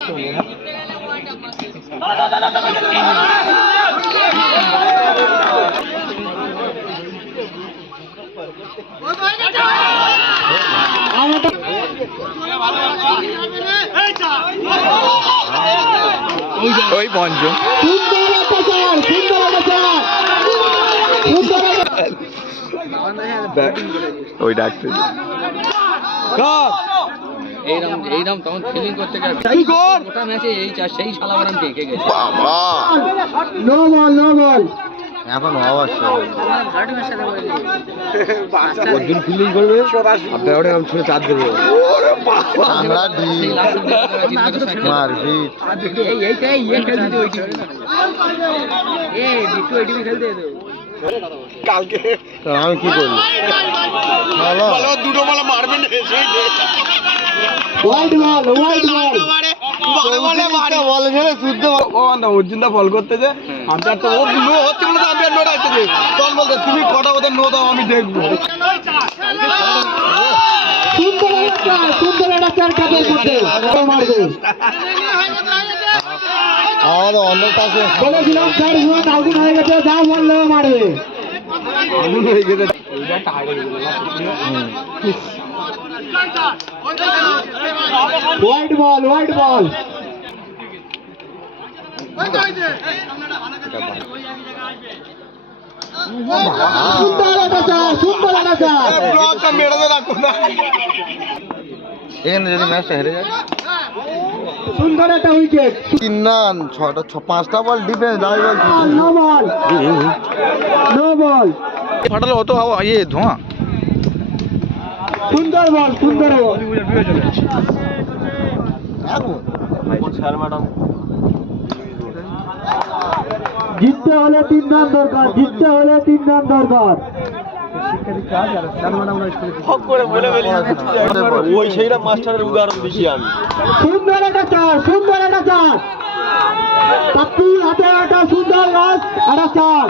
ওই পঞ্চম ওই ডাক্তার এইরকম তখন ফিলিং করতে গেছে ওটা ম্যাচে এই চার সেই শালাবারাম টেকে গেছে বাবা নো বল নো বল এখন অবশ্যই অর্জুন ফিল্ডিং করবে আপনার ওটা আমি ছুঁড়ে চার দেবে কালকে আমি কি করবো দুটো বলে মারবেন অর্জুনটা বল করতেছে তুমি কটা ওদের নো দাও আমি দেখবো আমাদের অন্য পাশে বলেছিলাম আগুন হয়ে গেছে যা বললেও মারবে আগুন হয়ে গেছে হোয়াইট বল হোয়াইট বল এখানে যদি ম্যাচটা হেরে যায় সুন্দর একটা উইকেট 3 রান 5টা বল defence no ball no ball ফাটালে অত হাওয়া ধোঁয়া সুন্দর বল সুন্দর বল জিততে হলে 3 রান দরকার জিততে হলে 3 রান দরকার ওই সেইটা মাস্টারের উদাহরণ দিছি আমি সুন্দর একটা চার সুন্দর একটা চার হাতে একটা সুন্দর গাছ একটা চার